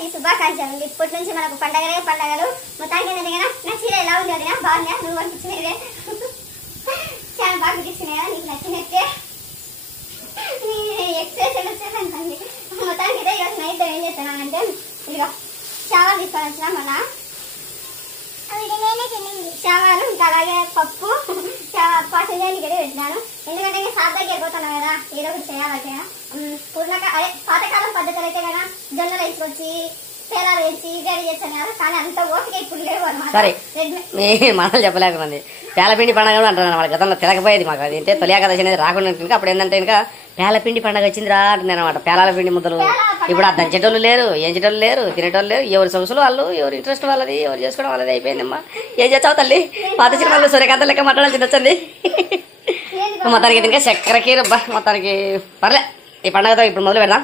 సంక్రాంతి శుభాకాంక్షలు. ఇప్పటి నుంచి మనకు పండగలు. మొత్తానికి ఏంటంటే కదా నా చీర ఎలా ఉంది అది బాగుందా, నువ్వు పంపించినదే చాలా బాగా పంపించినాయి కదా, నీకు నచ్చినట్టే ఎక్స్ప్రెషన్ వచ్చేసండి. మొత్తానికి అయితే ఈరోజు నైట్ ఏం చేస్తున్నాను అంటే ఇదిగో చావా తీసుకొని వచ్చినా మన చావాలు ఇంకా అలాగే పప్పు పాసింజానికి పెట్టినాను. ఎందుకంటే ఇంకా సార్ దగ్గరికి పోతున్నాను కదా, ఏదో ఒకటి చేయాలంటే అదే పాతకాలం పద్ధతులు అయితే కదా జొన్నలు వేసుకొచ్చి పేలాలు వేసి గడి చేస్తాను కదా, కానీ అంత ఓపిక ఇప్పుడు లేవు అనమాట. సరే మనల్ని చెప్పలేకపోయింది పేలపిండి పండుగ కూడా అంటున్నాను. మన గతంలో తెలకపోయేది మాకు, అది అంటే తొలియాకదశి అనేది రాకుండా ఇంకా అప్పుడు ఏంటంటే ఇంకా పేలపిండి పండుగ వచ్చిందిరా అంటున్నాను అనమాట. పేలాల పిండి ముద్దలు ఇప్పుడు ఆ దంచేటోళ్ళు లేరు, ఏంచేటోళ్ళు లేరు, తినేటోళ్ళు లేరు. ఎవరి సొగసులు వాళ్ళు, ఎవరి ఇంట్రెస్ట్ వాళ్ళది, ఎవరు చేసుకోవడం వాళ్ళది అయిపోయిందమ్మా. ఏం చేస్తావు తల్లి, పాత సినిమాల్లో సూర్యకాంత లెక్క మాట్లాడాల్సి వచ్చింది. మొత్తానికి ఇంకా చక్కెరకి మొత్తానికి పర్లే, ఈ పండుగతో ఇప్పుడు మొదలు పెడదాం.